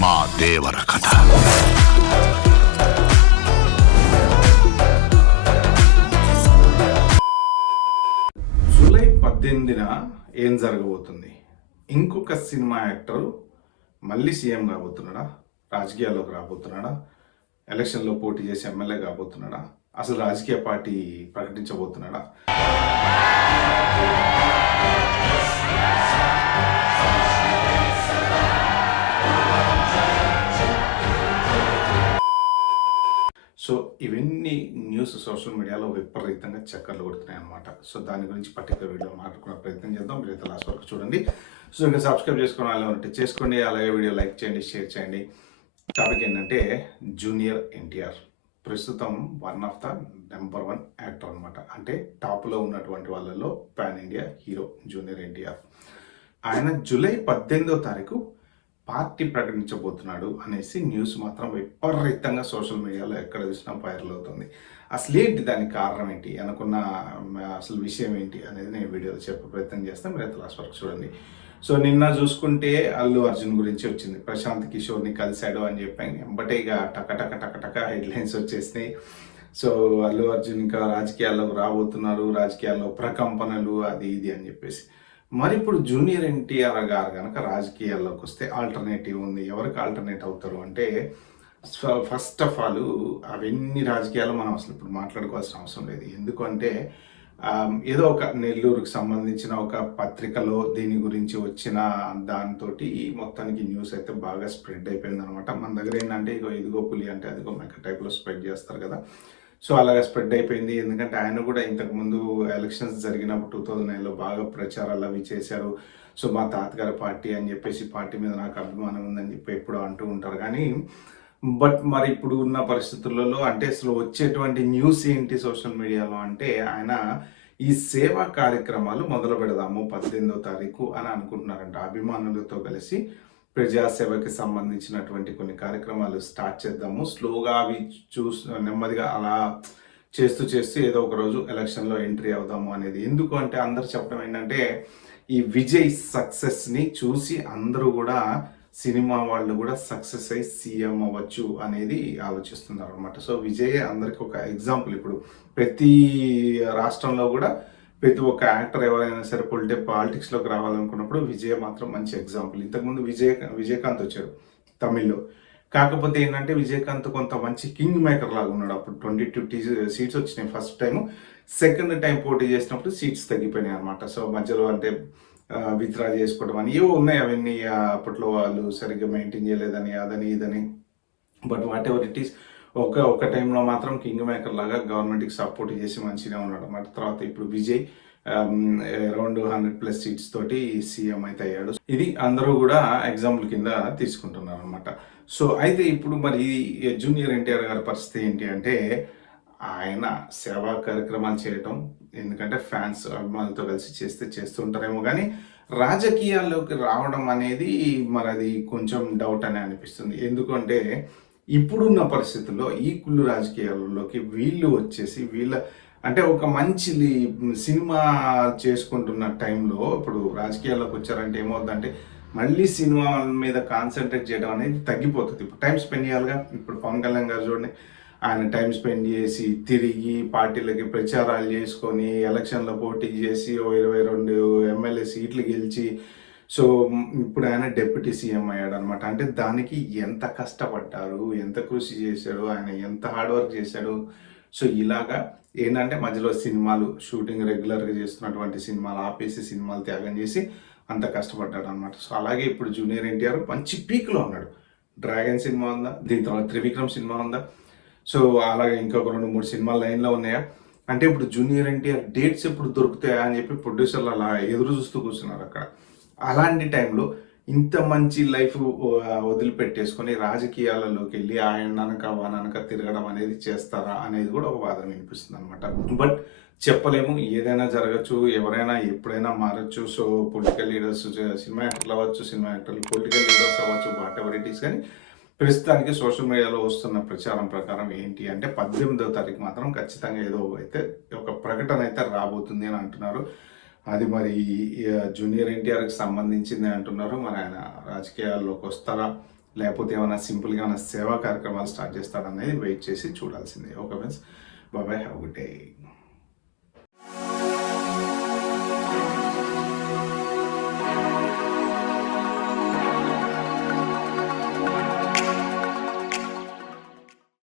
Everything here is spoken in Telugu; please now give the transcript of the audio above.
మా దేవర కథ. జూలై 18న ఏం జరగబోతుంది? ఇంకొక సినిమా యాక్టర్ మళ్ళీ సీఎం కాబోతున్నాడా? రాజకీయాల్లోకి రాబోతున్నాడా? ఎలక్షన్లో పోటీ చేసి ఎమ్మెల్యే కాబోతున్నాడా? అసలు రాజకీయ పార్టీ ప్రకటించబోతున్నాడా? సో ఇవన్నీ న్యూస్ సోషల్ మీడియాలో విపరీతంగా చక్కర్లు కొడుతున్నాయి అనమాట. సో దాని గురించి పర్టికులర్ వీడియో మాట్లాడుకునే ప్రయత్నం చేద్దాం. మీరైతే లాస్ట్ వరకు చూడండి. సో ఇంకా సబ్స్క్రైబ్ చేసుకుని వాళ్ళు ఉంటే చేసుకోండి. అలాగే వీడియో లైక్ చేయండి, షేర్ చేయండి. టాపిక్ ఏంటంటే జూనియర్ ఎన్టీఆర్ ప్రస్తుతం one of the number 1 actor అనమాట. అంటే టాప్లో ఉన్నటువంటి వాళ్ళలో pan India hero junior NTR. ఆయన జూలై 18వ తారీఖు పార్టీ ప్రకటించబోతున్నాడు అనేసి న్యూస్ మాత్రం విపరీతంగా సోషల్ మీడియాలో ఎక్కడ చూసినా వైరల్ అవుతుంది. అసలు ఏంటి, దానికి కారణం ఏంటి, అనుకున్న అసలు విషయం ఏంటి అనేది నేను వీడియోలో చెప్పే ప్రయత్నం చేస్తాను. మీరైతే లాస్ట్ వరకు చూడండి. సో నిన్న చూసుకుంటే అల్లు అర్జున్ గురించి వచ్చింది. ప్రశాంత్ కిషోర్ని కలిశాడు అని చెప్పాను. ఎంబటే ఇక టక హెడ్లైన్స్ వచ్చేసినాయి. సో అల్లు అర్జున్ ఇంకా రాజకీయాల్లోకి రాబోతున్నారు, రాజకీయాల్లో ప్రకంపనలు అది ఇది అని చెప్పేసి. మరి ఇప్పుడు జూనియర్ ఎన్టీఆర్ గారు కనుక రాజకీయాల్లోకి వస్తే ఆల్టర్నేటివ్ ఉంది. ఎవరికి ఆల్టర్నేట్ అవుతారు అంటే, ఫస్ట్ ఆఫ్ ఆల్ అవన్నీ రాజకీయాలు మనం అసలు ఇప్పుడు మాట్లాడుకోవాల్సిన అవసరం లేదు. ఎందుకంటే ఏదో ఒక నెల్లూరుకు సంబంధించిన ఒక పత్రికలో దీని గురించి వచ్చిన దాంతో మొత్తానికి న్యూస్ అయితే బాగా స్ప్రెడ్ అయిపోయింది అనమాట. మన దగ్గర ఏంటంటే ఇదిగో పులి అంటే అదిగో మెక్క టైప్లో స్ప్రెడ్ చేస్తారు కదా. సో అలాగా స్ప్రెడ్ అయిపోయింది. ఎందుకంటే ఆయన కూడా ఇంతకుముందు ఎలక్షన్స్ జరిగినప్పుడు 2009లో బాగా ప్రచారాలు అవి చేశారు. సో మా తాతగారి పార్టీ అని చెప్పేసి, పార్టీ మీద నాకు అభిమానం ఉందని చెప్పి ఎప్పుడు అంటూ ఉంటారు. కానీ బట్ మరి ఇప్పుడు ఉన్న పరిస్థితులలో అంటే అసలు వచ్చేటువంటి న్యూస్ ఏంటి సోషల్ మీడియాలో అంటే, ఆయన ఈ సేవా కార్యక్రమాలు మొదలు పెడదాము 18వ తారీఖు అని అనుకుంటున్నారంట. అభిమానులతో కలిసి ప్రజాసేవకి సంబంధించినటువంటి కొన్ని కార్యక్రమాలు స్టార్ట్ చేద్దాము, స్లోగా అవి నెమ్మదిగా అలా చేస్తూ ఏదో ఒక రోజు ఎలక్షన్లో ఎంట్రీ అవుదాము అనేది. ఎందుకు అంటే అందరు చెప్పడం ఏంటంటే, ఈ విజయ్ సక్సెస్ని చూసి అందరూ కూడా సినిమా వాళ్ళు కూడా సక్సెస్ అయ్యి సీఎం అవ్వచ్చు అనేది ఆలోచిస్తున్నారు అనమాట. సో విజయ్ అందరికి ఒక ఎగ్జాంపుల్. ఇప్పుడు ప్రతి రాష్ట్రంలో కూడా ప్రతి ఒక్క యాక్టర్ ఎవరైనా సరే పాలిటిక్స్లోకి రావాలనుకున్నప్పుడు విజయ్ మాత్రం మంచి ఎగ్జాంపుల్. ఇంతకుముందు విజయకాంత్ వచ్చాడు తమిళ్లో. కాకపోతే ఏంటంటే విజయకాంత్ కొంత మంచి కింగ్ మేకర్ లాగా ఉన్నాడు. అప్పుడు 22 సీట్స్ వచ్చినాయి ఫస్ట్ టైం. సెకండ్ టైం పోటీ చేసినప్పుడు సీట్స్ తగ్గిపోయినాయి అనమాట. సో మధ్యలో అంటే విత్డ్రా చేసుకోవడం అని ఏవో ఉన్నాయి. అవన్నీ అప్పట్లో వాళ్ళు సరిగ్గా మెయింటైన్ చేయలేదని అదని ఇదని. But what ever it is, ఒక టైంలో మాత్రం కింగ్ మేకర్ లాగా గవర్నమెంట్కి సపోర్ట్ చేసి మంచిగా ఉన్నాడు అన్నమాట. తర్వాత ఇప్పుడు విజయ్ అరౌండ్ 100+ సీట్స్ తోటి సీఎం అయితే అయ్యాడు. ఇది అందరూ కూడా ఎగ్జాంపుల్ కింద తీసుకుంటున్నారు అనమాట. సో అయితే ఇప్పుడు మరి జూనియర్ ఎన్టీఆర్ గారి పరిస్థితి ఏంటి అంటే, ఆయన సేవా కార్యక్రమాలు చేయటం, ఎందుకంటే ఫ్యాన్స్ అభిమానులతో కలిసి చేస్తుంటారేమో, కానీ రాజకీయాల్లోకి రావడం అనేది మరి అది కొంచెం డౌట్ అని అనిపిస్తుంది. ఎందుకంటే ఇప్పుడున్న పరిస్థితుల్లో ఈ కుళ్ళు రాజకీయాలలోకి వీళ్ళు వచ్చేసి అంటే ఒక మంచి సినిమా చేసుకుంటున్న టైంలో ఇప్పుడు రాజకీయాల్లోకి వచ్చారంటే ఏమవుతుందంటే, మళ్ళీ సినిమా మీద కాన్సన్ట్రేట్ చేయడం అనేది తగ్గిపోతుంది. ఇప్పుడు టైం స్పెండ్ చేయాలిగా. ఇప్పుడు పవన్ కళ్యాణ్ గారు చూడండి, ఆయన టైం స్పెండ్ చేసి తిరిగి పార్టీలకి ప్రచారాలు చేసుకొని ఎలక్షన్లో పోటీ చేసి 22 ఎమ్మెల్యే సీట్లు గెలిచి, సో ఇప్పుడు ఆయన డిప్యూటీ సీఎం అయ్యాడు అనమాట. అంటే దానికి ఎంత కష్టపడ్డారు, ఎంత కృషి చేశాడు, ఆయన ఎంత హార్డ్ వర్క్ చేశాడు. సో ఇలాగా ఏంటంటే మధ్యలో సినిమాలు షూటింగ్ రెగ్యులర్గా చేస్తున్నటువంటి సినిమాలు ఆపేసి సినిమాలు త్యాగం చేసి అంత కష్టపడ్డాడు అనమాట. సో అలాగే ఇప్పుడు జూనియర్ ఎన్టీఆర్ మంచి పీక్లో ఉన్నాడు. డ్రాగన్ సినిమా ఉందా, దీని తర్వాత త్రివిక్రమ్ సినిమా ఉందా, సో అలాగే ఇంకొక 2-3 సినిమాలు లైన్లో ఉన్నాయా. అంటే ఇప్పుడు జూనియర్ ఎన్టీఆర్ డేట్స్ ఎప్పుడు దొరుకుతాయా అని చెప్పి ప్రొడ్యూసర్లు అలా ఎదురు చూస్తూ కూర్చున్నారు అక్కడ. అలాంటి టైంలో ఇంత మంచి లైఫ్ వదిలిపెట్టేసుకొని రాజకీయాలలోకి వెళ్ళి ఆయన తిరగడం అనేది చేస్తారా అనేది కూడా ఒక వాదన వినిపిస్తుంది అనమాట. బట్ చెప్పలేము, ఏదైనా జరగచ్చు, ఎవరైనా ఎప్పుడైనా మారచ్చు. సో పొలిటికల్ లీడర్స్, సినిమా యాక్టర్లు అవ్వచ్చు, సినిమా యాక్టర్లు పొలిటికల్ లీడర్స్ అవ్వచ్చు, వాట్ ఎవర్ ఇట్ ఈస్. కానీ ప్రస్తుతానికి సోషల్ మీడియాలో వస్తున్న ప్రచారం ప్రకారం ఏంటి అంటే, 18వ తారీఖు మాత్రం ఖచ్చితంగా ఏదో అయితే ఒక ప్రకటన అయితే రాబోతుంది అని అంటున్నారు. అది మరి జూనియర్ ఎన్టీఆర్కి సంబంధించింది అంటున్నారు. మరి ఆయన రాజకీయాల్లోకి వస్తారా లేకపోతే ఏమైనా సింపుల్గా ఏమైనా సేవా కార్యక్రమాలు స్టార్ట్ చేస్తాడనేది వెయిట్ చేసి చూడాల్సిందే. Okay friends, bye, have good day.